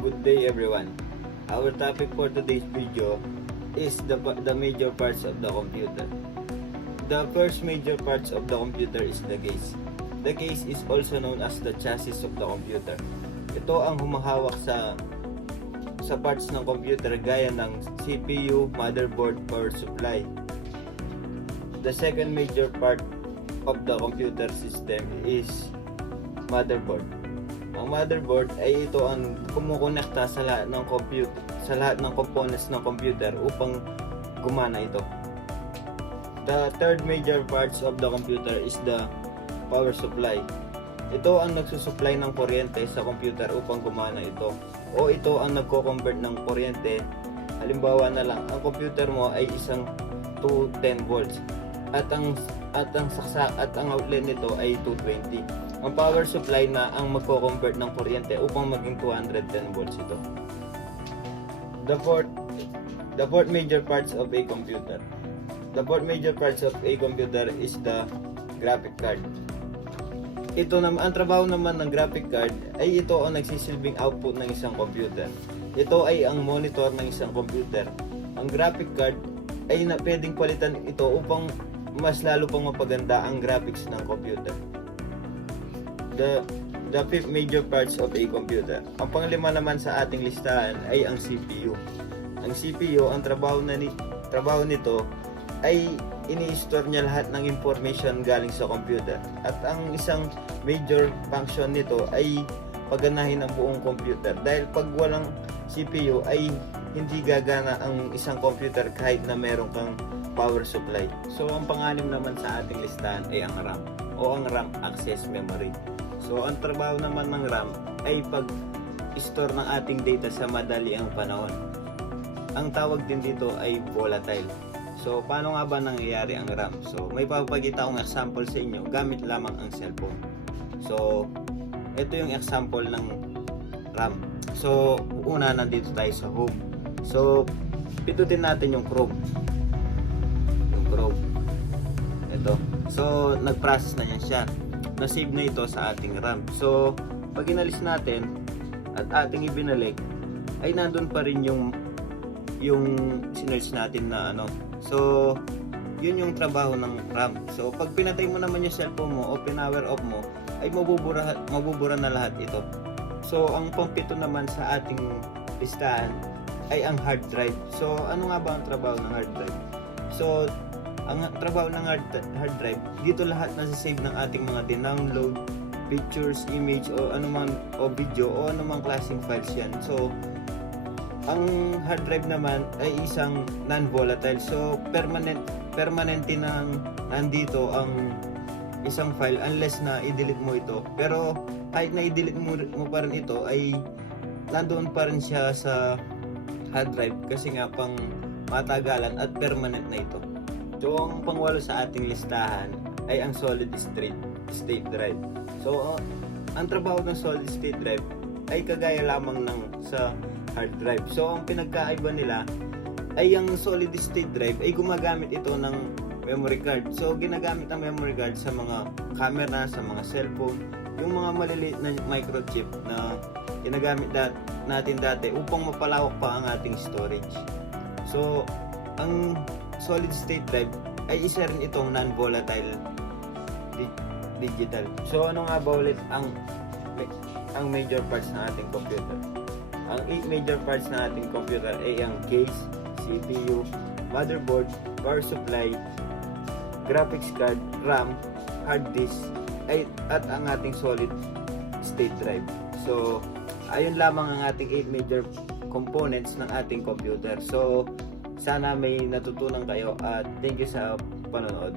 Good day everyone. Our topic for today's video is the major parts of the computer. The first major parts of the computer is the case. The case is also known as the chassis of the computer. Ito ang humahawak sa parts ng computer gaya ng CPU, motherboard, power supply. The second major part of the computer system is motherboard. Ang motherboard ay ito ang kumukonekta sa lahat ng components ng computer upang gumana ito. The third major parts of the computer is the power supply. Ito ang nagsusupply ng kuryente sa computer upang gumana ito. O ito ang nagko-convert ng kuryente. Halimbawa na lang, ang computer mo ay isang 210 volts at ang outlet nito ay 220. Ang power supply na ang magko-convert ng kuryente upang maging 210 volts ito. The fourth major parts of a computer. The fourth major parts of a computer is the graphic card. Ito naman, ang trabaho naman ng graphic card ay ito ang nagsisilbing output ng isang computer. Ito ay ang monitor ng isang computer. Ang graphic card ay pwedeng palitan ito upang mas lalo pang mapaganda ang graphics ng computer. The fifth major parts of a computer. Ang panglima naman sa ating listahan ay ang CPU. Ang CPU, ang trabaho nito ay ini-store niya lahat ng information galing sa computer. At ang isang major function nito ay paganahin ang buong computer. Dahil pag walang CPU ay hindi gagana ang isang computer kahit na meron kang power supply. So ang panganim naman sa ating listahan ay ang RAM o ang RAM access memory. So ang trabaho naman ng RAM ay pag-store ng ating data sa madaliang panahon. Ang tawag din dito ay volatile. So paano nga ba nangyayari ang RAM? So may papakita akong example sa inyo gamit lamang ang cellphone. So ito yung example ng RAM. So una, nandito tayo sa home. So pindutin natin yung Chrome. Ito. So nag-process na yan siya. Na-save na ito sa ating RAM. So pag inalis natin at ating ibinalik ay nandun pa rin yung sinerge natin na ano. So yun yung trabaho ng RAM. So pag pinatay mo naman yung cellphone mo o pinower off mo ay mabubura na lahat ito. So ang pangpito naman sa ating listahan ay ang hard drive. So ano nga ba ang trabaho ng hard drive? So ang trabaho ng hard drive, dito lahat nasa-save ng ating mga download, pictures, image o anumang o video o anumang klaseng files yan. So ang hard drive naman ay isang non-volatile. So permanente nang nandito ang isang file unless na i-delete mo ito. Pero kahit na i-delete mo pa rin ito ay nandoon pa rin siya sa hard drive kasi nga pang matagalan at permanent na ito. So ang pangwalo sa ating listahan ay ang solid state drive. So ang trabaho ng solid state drive ay kagaya lamang ng sa hard drive. So ang pinagkaiba nila ay ang solid state drive ay gumagamit ito ng memory card. So ginagamit ang memory card sa mga camera, sa mga cellphone, yung mga maliliit na microchip na ginagamit natin dati upang mapalawak pa ang ating storage. So ang solid state drive ay isa rin itong non-volatile digital. So ano nga ba ulit ang major parts ng ating computer? Ang 8 major parts ng ating computer ay ang case, CPU, motherboard, power supply, graphics card, RAM, hard disk, at ang ating solid state drive. So ayun lamang ang ating 8 major components ng ating computer. So sana may natutunan kayo at thank you sa panonood.